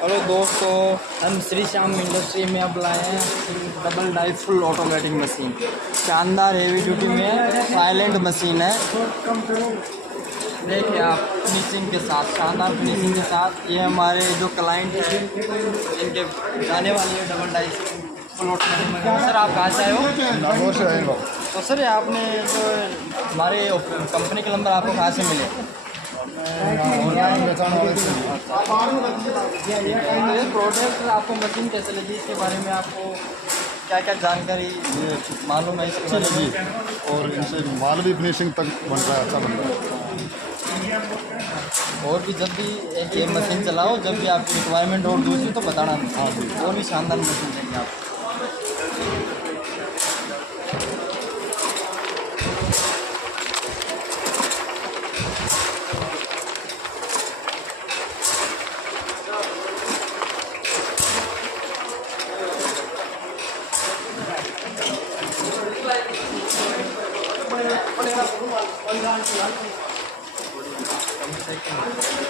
Hello दोस्तों, हम Shri Shyam industry में अब लाए हैं double die full automatic machine. शानदार हेवी ड्यूटी में है, साइलेंट मशीन है। देखिए आप, फिनिशिंग के साथ, शानदार फिनिशिंग के साथ। ये हमारे जो क्लाइंट हैं इनके जाने वाली है double die full automatic machine. Sir आप कहाँ से आए हो? नागौर से आएगा। तो सर आपने जो हमारे कंपनी के नंबर आपको कहाँ से मिले? ऑनलाइन बेचने वाले से। ये प्रोडक्ट आपको मशीन कैसे लगी, इसके बारे में आपको क्या क्या जानकारी ये मालूम है इसके अच्छी बारे लगी में? और इनसे माल भी फिनिशिंग तक बन रहा है, अच्छा बन रहा है। और भी जब भी एक ये मशीन चलाओ, जब भी आपकी रिक्वायरमेंट हो दूसरी तो बताना। हाँ जी। और भी शानदार मशीन देंगे आपको।